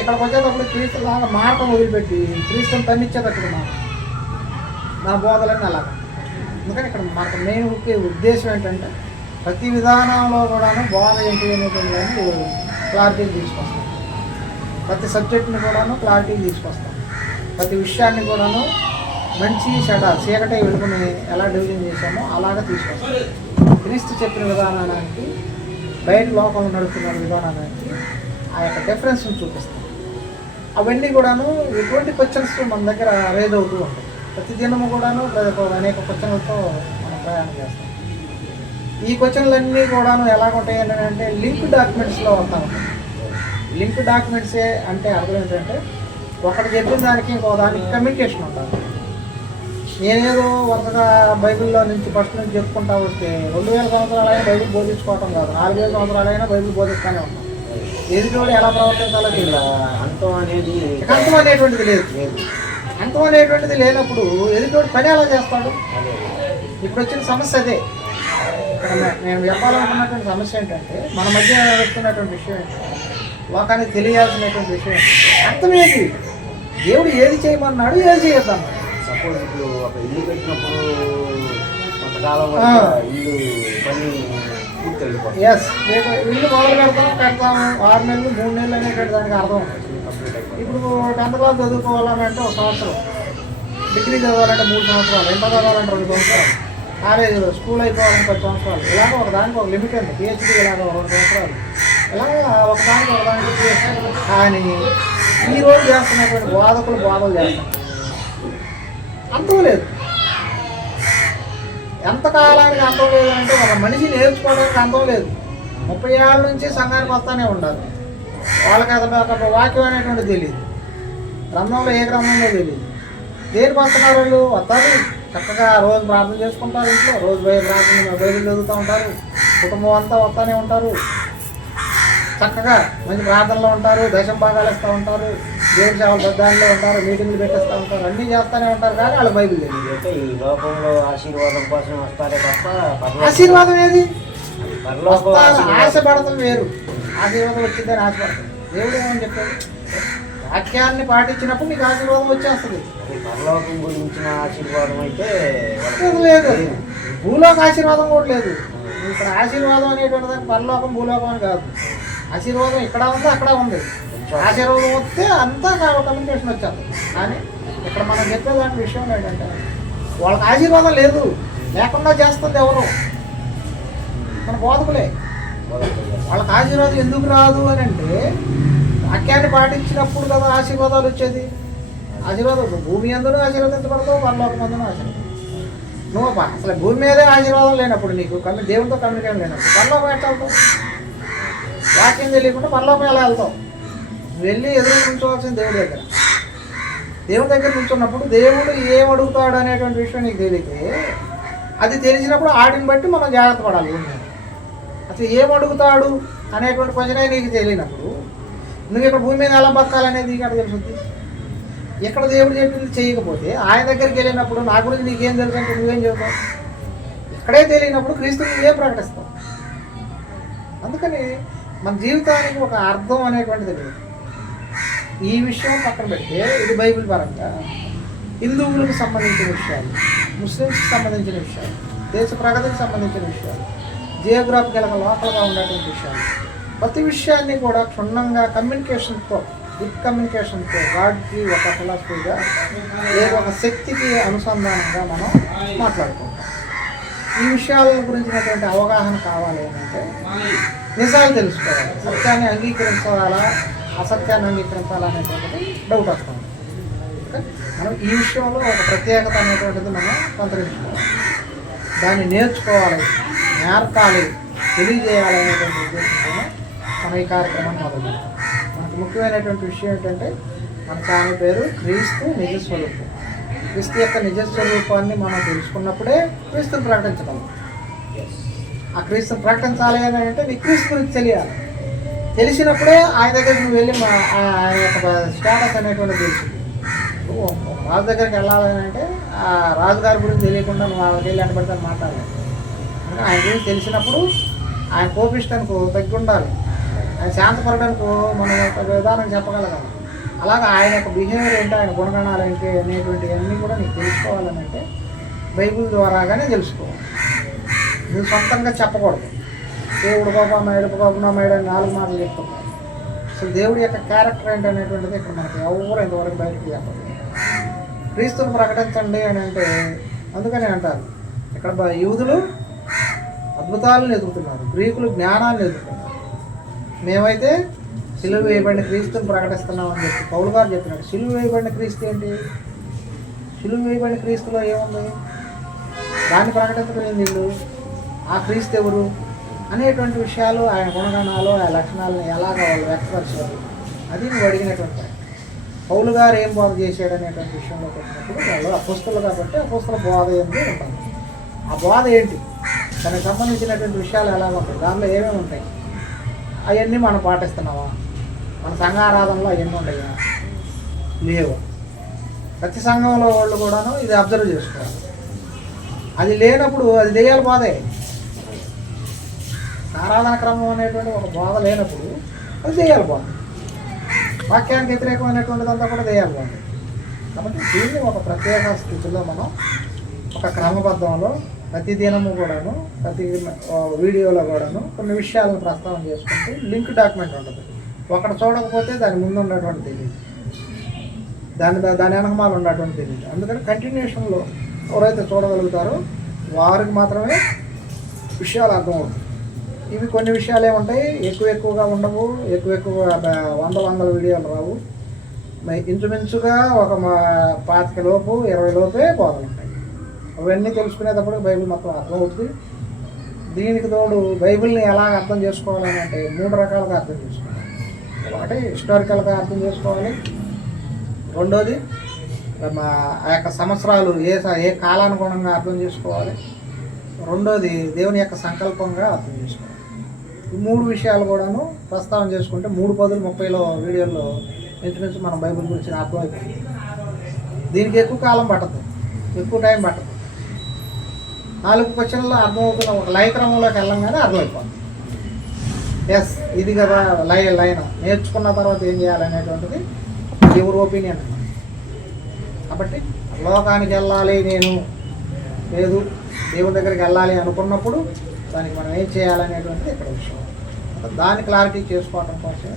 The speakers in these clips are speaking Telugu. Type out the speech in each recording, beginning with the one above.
ఇక్కడికి వచ్చేటప్పుడు క్రీస్తులాగా మారటం వదిలిపెట్టి క్రీస్తుని తన్నిచ్చేటప్పుడు నా బోధలన్నీ అలాగా. అందుకని ఇక్కడ మనకు మెయిన్ ఉద్దేశం ఏంటంటే ప్రతి విధానంలో కూడాను బోధ ఏంటి అనేటువంటి క్లారిటీని తీసుకొస్తాం. ప్రతి సబ్జెక్ట్ని కూడాను క్లారిటీ తీసుకొస్తాం. ప్రతి విషయాన్ని కూడాను మంచి చెడ చీకటి వెలుగుని ఎలా డివిజన్ చేసామో అలాగా తీసుకొస్తాం. క్రీస్తు చెప్పిన విధానానికి బయట లోకంలో నడుస్తున్న విధానానికి ఆ యొక్క డిఫరెన్స్ని చూపిస్తాం. అవన్నీ కూడాను ఎటువంటి క్వశ్చన్స్ మన దగ్గర రేజ్ అవుతూ ఉంటాయి. ప్రతి దినము కూడాను అనేక క్వశ్చన్లతో మనం ప్రయాణం చేస్తాం. ఈ క్వశ్చన్లన్నీ కూడాను ఎలాగుంటాయి అంటే లింక్ డాక్యుమెంట్స్లో వస్తూ ఉంటాయి. లింక్ డాక్యుమెంట్సే అంటే అర్థం ఏంటంటే ఒకటి చెప్పిన దానికి ఇంకో దానికి కమ్యూనికేషన్ ఉంటుంది. నేనేదో వరుసగా బైబిల్లో నుంచి ఫస్ట్ నుంచి చెప్పుకుంటా వస్తే 2000 సంవత్సరాలైనా బైబిల్ బోధించుకోవటం కాదు, 4000 సంవత్సరాలైనా బైబిల్ బోధిస్తూనే ఉంటాం. ఎదుటోడు ఎలా ప్రవర్తించాలో తెలియదు. అంతం అనేటువంటిది లేదు. అంతం అనేటువంటిది లేనప్పుడు ఎదుటోడు పని ఎలా చేస్తాడు? ఇప్పుడు వచ్చిన సమస్య అదే. ఇక్కడ నేను చెప్పాలనుకున్నటువంటి సమస్య ఏంటంటే మన మధ్య వస్తున్నటువంటి విషయం ఏంటంటే లోకానికి తెలియాల్సినటువంటి విషయం ఏంటంటే అంతమేది దేవుడు ఏది చేయమన్నాడు, ఏది చేయొద్దన్నాడు. సపోజ్ ఇప్పుడు ఒక ఇల్లు పెట్టినప్పుడు కొంతకాలం ఇల్లు పని పూర్తి వెళ్ళిపోతుంది. ఎస్, ఇల్లు మొదలు పెడతాము 6 నెలలు 3 నెలలు అనేటువంటి దానికి అర్థం ఉంటుంది. ఇప్పుడు 10th క్లాస్ చదువుకోవాలంటే 1 సంవత్సరం, డిగ్రీ చదవాలంటే 3 సంవత్సరాలు, ఇంటర్ చదవాలంటే 2 సంవత్సరాలు, కాలేజీలో స్కూల్ అయిపోవాలంటే 10 సంవత్సరాలు. ఇలాగ ఒకదానికి ఒక లిమిట్ ఉంది. పిహెచ్డీ ఇలాగ 2 సంవత్సరాలు, ఇలాగ ఒకదానికి కానీ ఈరోజు చేస్తున్నటువంటి బోధకులు బోధలు చేస్తారు. అంతం లేదు. ఎంతకాలానికి అంతం లేదు అంటే ఒక మనిషి నేర్చుకోవడానికి అంతం లేదు. 30 ఏళ్ళ నుంచి సంఘానికి వస్తూనే ఉండాలి. వాళ్ళకి అసలు వాక్యం అనేటువంటిది తెలియదు. గ్రంథంలో ఏ గ్రంథంలో తెలియదు. దేనికి వస్తున్నారు వాళ్ళు? వస్తారు చక్కగా రోజు ప్రార్థన చేసుకుంటారు, ఇంట్లో రోజు ప్రార్థన బైబిల్ చదువుతూ ఉంటారు, కుటుంబం అంతా వస్తూనే ఉంటారు, చక్కగా మంచి ప్రార్థనలో ఉంటారు, దశం భాగాలు ఇస్తూ ఉంటారు, దేవుడి సేవలు పెద్దాల్లో ఉంటారు, మీటింగ్లు పెట్టేస్తూ ఉంటారు, అన్నీ చేస్తూనే ఉంటారు. కానీ వాళ్ళు బైబిల్ తెలియదు. అయితే ఈ లోకంలో ఆశీర్వాదం కోసం వస్తారే తప్ప ఆశీర్వాదం ఏది? ఆశపడతాం వేరు, ఆశీర్వాదం వచ్చిందని ఆశపడతాం. దేవుడు ఏమని చెప్పాడు? వాక్యాన్ని పాటించినప్పుడు నీకు ఆశీర్వాదం వచ్చేస్తుంది. పరలోకం గురించిన ఆశీర్వాదం అయితే లేదు, భూలోక ఆశీర్వాదం కూడా లేదు. ఇక్కడ ఆశీర్వాదం అనేటువంటి దానికి పరలోకం భూలోకం అని కాదు. ఆశీర్వాదం ఇక్కడ ఉంది, అక్కడ ఉంది. ఆశీర్వాదం వస్తే అంతా కమ్యూనికేషన్ వచ్చారు. కానీ ఇక్కడ మనం చెప్పేదాని విషయం ఏంటంటే వాళ్ళకి ఆశీర్వాదం లేదు, లేకుండా చేస్తుంది ఎవరు? మన బోధకులే. వాళ్ళకి ఆశీర్వాదం ఎందుకు రాదు అని అంటే వాక్యాన్ని పాటించినప్పుడు కదా ఆశీర్వాదాలు వచ్చేది. ఆశీర్వాదం భూమి అందులో ఆశీర్వదించబడతావు, పరలోకం అందులో ఆశీర్వాదం. నువ్వు అసలు భూమి మీదే ఆశీర్వాదం లేనప్పుడు, నీకు దేవునితో కమ్యూనికేషన్ లేనప్పుడు పరలోకం ఎట్లా వెళ్తావు? వాక్యం తెలియకుండా పరలోకం ఎలా వెళ్తావు? వెళ్ళి ఎదురు నుంచోవాల్సిన దేవుడి దగ్గర. దేవుడి దగ్గర నుంచున్నప్పుడు దేవుడు ఏం అడుగుతాడు అనేటువంటి విషయం నీకు తెలియతే, అది తెలిసినప్పుడు ఆడిని బట్టి మనం జాగ్రత్త పడాలి. అసలు ఏం అడుగుతాడు అనేటువంటి క్వశ్చనే నీకు తెలియనప్పుడు నువ్వు ఇక్కడ భూమి మీద ఎలా బతకాలనేది నీకు అక్కడ తెలుస్తుంది. ఇక్కడ దేవుడు చెప్పింది చేయకపోతే ఆయన దగ్గరికి వెళ్ళినప్పుడు నా గురించి నీకేం తెలుసు అంటే నువ్వేం చెబుతావు? ఇక్కడే తెలియనప్పుడు క్రీస్తు నువ్వేం ప్రకటిస్తావు? అందుకని మన జీవితానికి ఒక అర్థం అనేటువంటిది లేదు. ఈ విషయం పక్కన పెడితే ఇది బైబిల్ పరంగా హిందువులకు సంబంధించిన విషయాలు, ముస్లిమ్స్కి సంబంధించిన విషయాలు, దేశ ప్రగతికి సంబంధించిన విషయాలు, జియోగ్రాఫికల్గా లోకల్గా ఉండేటువంటి విషయాలు, ప్రతి విషయాన్ని కూడా క్షుణ్ణంగా కమ్యూనికేషన్తో, గుడ్ కమ్యూనికేషన్తో, గాడ్కి ఒక ఫిలాసఫీగా లేదా ఒక శక్తికి అనుసంధానంగా మనం మాట్లాడుకుంటాం. ఈ విషయాల గురించినటువంటి అవగాహన కావాలి అంటే నిజాలు తెలుసుకోవాలి. సత్యాన్ని అంగీకరించాలా, అసత్యాన్ని అంగీకరించాలా అనేటువంటిది డౌట్ వస్తుంది. మనం ఈ విషయంలో ఒక ప్రత్యేకత అనేటువంటిది మనం సంతరించుకోవాలి, దాన్ని నేర్చుకోవాలి, నేర్పాలి, తెలియజేయాలి అనేటువంటి ఉద్దేశంతో మనం ఈ కార్యక్రమాన్ని మొదలుపెట్టాం. మనకు ముఖ్యమైనటువంటి విషయం ఏంటంటే మన ఛానల్ పేరు క్రీస్తు నిజస్వరూపం. క్రీస్తు యొక్క నిజస్వరూపాన్ని మనం తెలుసుకున్నప్పుడే క్రీస్తుని ప్రకటించగలం. ఆ క్రీస్తుని ప్రకటించాలి అని అంటే నీ క్రీస్తు గురించి తెలియాలి. తెలిసినప్పుడే ఆయన దగ్గరికి నువ్వు వెళ్ళి ఆయన యొక్క స్టేటస్ అనేటువంటి తెలుసు. రాజు దగ్గరికి వెళ్ళాలని అంటే ఆ రాజుగారి గురించి తెలియకుండా నువ్వు వాళ్ళకి వెళ్ళి వెంటబడితే మాట్లాడాలి. అంటే ఆయన గురించి తెలిసినప్పుడు ఆయన కోపిష్టానికి తగ్గి ఉండాలి. ఆయన శాంతపడడానికి మనం ఒక విధానం చెప్పగలగాలి. అలాగే ఆయన యొక్క బిహేవియర్ ఏంటి, ఆయన గుణగణాలు ఏంటి అనేటువంటివన్నీ కూడా నీకు తెలుసుకోవాలని అంటే బైబిల్ ద్వారాగానే తెలుసుకోవాలి. నువ్వు సొంతంగా చెప్పకూడదు. దేవుడు గొప్ప గొప్పనామాయుడు అని 4 మాటలు చెప్తున్నాడు. అసలు దేవుడి యొక్క క్యారెక్టర్ ఏంటి అనేటువంటిది ఇక్కడ మనకి ఎవరు ఇంతవరకు బయటకు చెప్పదు. క్రీస్తుని ప్రకటించండి అని అంటే అందుకని అంటారు ఇక్కడ యూదులు అద్భుతాలను ఎదుగుతున్నారు, గ్రీకులు జ్ఞానాన్ని ఎదుగుతున్నారు. మేమైతే సిలువ వేయబడిన క్రీస్తుని ప్రకటిస్తున్నామని చెప్పి పౌలు గారు చెప్పినట్టు సిలువ వేయబడిన క్రీస్తు ఏంటి? సిలువ వేయబడిన క్రీస్తులో ఏముంది? దాన్ని ప్రకటించడం వీళ్ళు ఆ క్రీస్తు ఎవరు అనేటువంటి విషయాలు, ఆయన గుణగణాలు, ఆయన లక్షణాలను ఎలాగ వాళ్ళు వ్యక్తపరిచారు అది నువ్వు అడిగినటువంటి పౌలు గారు ఏం బోధ చేశాడు అనేటువంటి విషయంలోకి వచ్చినప్పుడు వాళ్ళు అపోస్తలు కాబట్టి అపోస్తల బోధ ఏంటి ఉంటారు. ఆ బోధ ఏంటి, దానికి సంబంధించినటువంటి విషయాలు ఎలా ఉంటాయి, దానిలో ఏమేమి ఉంటాయి, అవన్నీ మనం పాటిస్తున్నావా? మన సంఘారాధనలో అవన్నీ ఉన్నాయా? లేవు. ప్రతి సంఘంలో వాళ్ళు కూడాను ఇది అబ్జర్వ్ చేసుకోవాలి. అది లేనప్పుడు అది దెయ్యాల బోధే. ఆరాధన క్రమం అనేటువంటి ఒక బోధ లేనప్పుడు అది దెయ్యాల బోధ. వాక్యానికి వ్యతిరేకమైనటువంటిదంతా కూడా దెయ్యాల బోధ. కాబట్టి దీన్ని ఒక ప్రత్యేక స్థితిలో మనం ఒక క్రమబద్ధంలో ప్రతి దినము కూడాను ప్రతి వీడియోలో కూడాను కొన్ని విషయాలను ప్రస్తావన చేసుకుంటూ లింక్ డాక్యుమెంట్ ఉంటుంది. ఒకటి చూడకపోతే దాని ముందు ఉన్నటువంటి తెలియదు, దాని వెనకమాల ఉన్నటువంటి తెలియదు. అందుకని కంటిన్యూషన్లో ఎవరైతే చూడగలుగుతారో వారికి మాత్రమే విషయాలు అర్థమవుతాయి. ఇవి కొన్ని విషయాలు ఏముంటాయి, ఎక్కువగా ఉండవు, ఎక్కువ వందల వీడియోలు రావు. ఇంచుమించుగా ఒక 25 లోపు 20 లోపే బోధలు ఉంటాయి. అవన్నీ తెలుసుకునేటప్పుడు బైబిల్ మొత్తం అర్థమవుతుంది. దీనికి తోడు బైబిల్ని ఎలా అర్థం చేసుకోవాలని అంటే 3 రకాలుగా అర్థం చేసుకోవాలి. ఒకటి హిస్టారికల్గా అర్థం చేసుకోవాలి, రెండోది ఆ యొక్క సంవత్సరాలు ఏ కాలానుగుణంగా అర్థం చేసుకోవాలి, రెండోది దేవుని యొక్క సంకల్పంగా అర్థం చేసుకోవాలి. ఈ 3 విషయాలు కూడాను ప్రస్తావన చేసుకుంటే 3:30 వీడియోల్లో ఇంచుమించు మనం బైబిల్ గురించి అర్థమైపోతుంది. దీనికి ఎక్కువ కాలం పట్టదు, ఎక్కువ టైం పట్టదు. 4 క్వశ్చన్లో అర్థమవుతున్న ఒక లయ క్రమంలోకి వెళ్ళంగానే అర్థమైపోతుంది. ఎస్ ఇది కదా లైన్ నేర్చుకున్న తర్వాత ఏం చేయాలనేటువంటిది ఎవరి ఒపీనియన్. కాబట్టి లోకానికి వెళ్ళాలి నేను లేదు, దేవుని దగ్గరికి వెళ్ళాలి అనుకున్నప్పుడు దానికి మనం ఏం చేయాలనేటువంటిది ఇక్కడ విషయం. దాన్ని క్లారిటీ చేసుకోవడం కోసం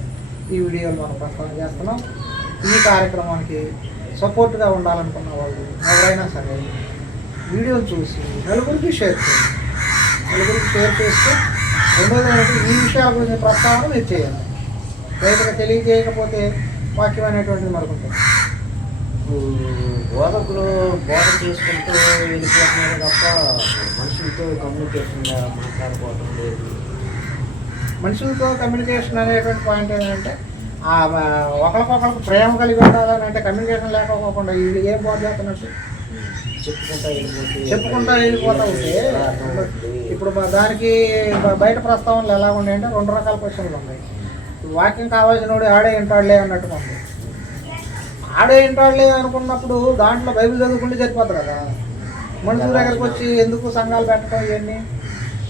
ఈ వీడియోలు మనం ప్రస్తావన చేస్తున్నాం. ఈ కార్యక్రమానికి సపోర్ట్గా ఉండాలనుకున్న వాళ్ళు ఎవరైనా సరే వీడియోలు చూసి నలుగురికి షేర్ చేస్తే రెండోది ఈ విషయాల గురించి ప్రస్తావన మీరు చేయాలి. రైతుగా తెలియజేయకపోతే వాక్యం అనేటువంటిది మరుగుంటుంది. బోధకులు బోధ చేసుకుంటూ వెళ్ళిపోతున్నారు తప్ప మనుషులతో కమ్యూనికేషన్గా మాట్లాడుకోవటం లేదు. మనుషులతో కమ్యూనికేషన్ అనేటువంటి పాయింట్ ఏంటంటే ఒకరికొకరికి ప్రేమ కలిగి ఉండాలని అంటే కమ్యూనికేషన్ లేకపోకుండా వీళ్ళు ఏం బోధ చేస్తున్నట్టు చెప్పుకుంటా వెళ్ళిపోతూ ఉంటే ఇప్పుడు దానికి బయట ప్రస్తావనలు ఎలా ఉన్నాయంటే 2 రకాల క్వశ్చన్లు ఉన్నాయి. వాక్యం కావాల్సిన వాడు ఆడే ఇంటాడులే అన్నట్టుగా ఉంది. ఆడే ఇంటాడులే అనుకున్నప్పుడు దాంట్లో బైబిల్ చదువుకుంటే సరిపోద్ది కదా. మనుషుల దగ్గరకు వచ్చి ఎందుకు సంఘాలు పెట్టడం ఇవన్నీ.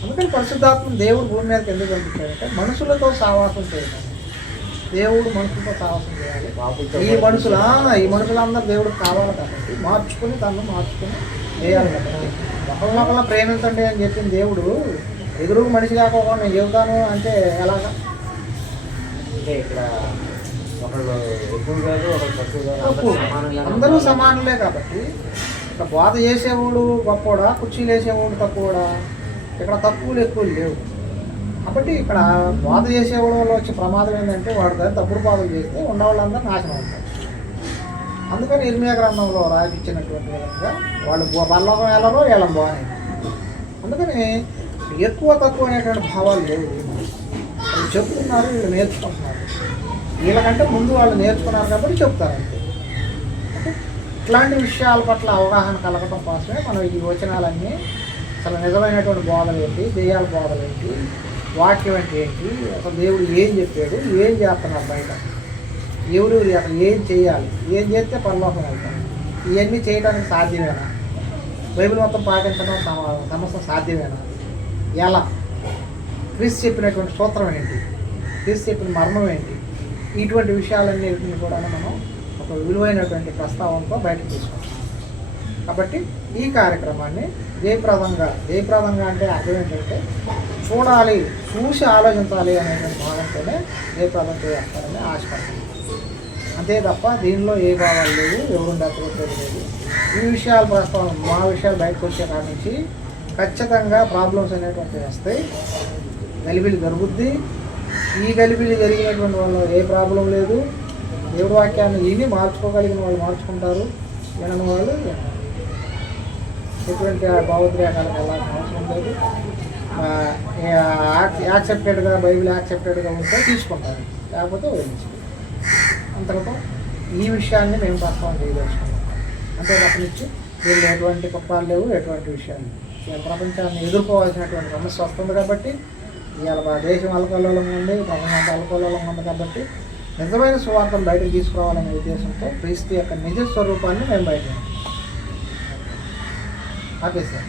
అందుకని పరిశుద్ధాత్మ దేవుడు భూమి మీదకి ఎందుకు పంపించాడంటే మనుషులతో సావాసం చేయడం. దేవుడు మనుషులతో సావాసం చేయాలి. ఈ మనుషులందరూ దేవుడికి కావాలి కాబట్టి తను మార్చుకుని వేయాలి కాబట్టి ఒకళ్ళొకళ్ళ ప్రేమించండి అని చెప్పిన దేవుడు ఎదురు మనిషి కాకుండా నేను చెబుతాను అంటే ఎలాగా? అంటే ఇక్కడ ఒకళ్ళు ఎక్కువ కాదు, ఒకళ్ళు తక్కువ కాదు, అందరూ సమానులే. కాబట్టి ఇక్కడ బోధ చేసేవాడు గొప్పవాడా, కుర్చీలు వేసేవాడు తక్కువడా? ఇక్కడ తక్కువలు ఎక్కువలు లేవు. కాబట్టి ఇక్కడ బోధ చేసేవాడు వల్ల వచ్చే ప్రమాదం ఏంటంటే వాడు దగ్గర తప్పుడు బోధలు చేస్తే ఉన్నవాళ్ళందరూ నాశనం అవుతారు. అందుకని ఇర్మియా గ్రంథంలో రాసిచ్చినటువంటి విధంగా వాళ్ళు పరలోకం వెళ్ళరో వీళ్ళని బాగానే. అందుకని ఎక్కువ తక్కువ అనేటువంటి భావాలు లేవు. వాళ్ళు చెప్తున్నారు, వీళ్ళు నేర్చుకుంటున్నారు. వీళ్ళకంటే ముందు వాళ్ళు నేర్చుకున్నారు కాబట్టి చెప్తారు అంతే. ఇట్లాంటి విషయాల పట్ల అవగాహన కలగటం కోసమే మనం ఈ వచనాలన్నీ అసలు నిజమైనటువంటి బోధలు ఏంటి, దెయ్యాల బోధలు ఏంటి, వాక్యం అంటే ఏంటి, అసలు దేవుడు ఏం చెప్పాడు, ఏం చేస్తున్నారు బయట, ఎవరు అసలు ఏం చేయాలి, ఏం చేస్తే పరలోకం వెళ్తారు, ఇవన్నీ చేయడానికి సాధ్యమేనా, బైబిల్ మొత్తం పాటించడం సమస్య సాధ్యమేనా, ఎలా క్రీస్తు చెప్పినటువంటి సూత్రం ఏంటి, క్రీస్తు చెప్పిన మర్మం ఏంటి, ఇటువంటి విషయాలన్నిటిని కూడా మనం ఒక విలువైనటువంటి ప్రస్తావనతో బయటకు తీసుకుంటాం. కాబట్టి ఈ కార్యక్రమాన్ని జయప్రదంగా అంటే అర్థం ఏంటంటే చూడాలి, చూసి ఆలోచించాలి అనేటువంటి భావంతోనే జయప్రదం చేస్తారని ఆశపడుతుంది. అంతే తప్ప దీనిలో ఏ భావాలు లేవు, ఎవరు డెక్కగొట్టేది లేదు. ఈ విషయాల ప్రస్తావన మా విషయాలు బయటకు వచ్చే కాడి నుంచి ఖచ్చితంగా ప్రాబ్లమ్స్ అనేటువంటివి వస్తాయి, గలిబిలి జరుగుద్ది. ఈ గలిబిలి జరిగినటువంటి వాళ్ళు ఏ ప్రాబ్లం లేదు. దేవుడి వాక్యాన్ని విని మార్చుకోగలిగిన వాళ్ళు మార్చుకుంటారు, వినని వాళ్ళు ఎటువంటి భావోద్రేకాలకు వెళ్ళాల్సిన అవసరం లేదు. యాక్సెప్టెడ్గా బైబిల్ యాక్సెప్టెడ్గా ఉంటే తీసుకుంటారు, లేకపోతే వదిలించారు. అంతటితో ఈ విషయాన్ని మేము ప్రస్తావన చేయదలుచుకున్నాం. అంతే తప్పనిచ్చి దీనిలో ఎటువంటి కుప్పాలు లేవు, ఎటువంటి విషయాలు. ఇవాళ ప్రపంచాన్ని ఎదుర్కోవాల్సినటువంటి సమస్య వస్తుంది కాబట్టి, ఇవాళ మా దేశం అల్కల్లోలంగా ఉంది, ప్రపంచం అల్కల్లోలంగా ఉంది కాబట్టి నిజమైన సువార్తను బయటకు తీసుకురావాలనే ఉద్దేశంతో క్రీస్తు యొక్క నిజ స్వరూపాన్ని మేము బయట ఆపేసాం.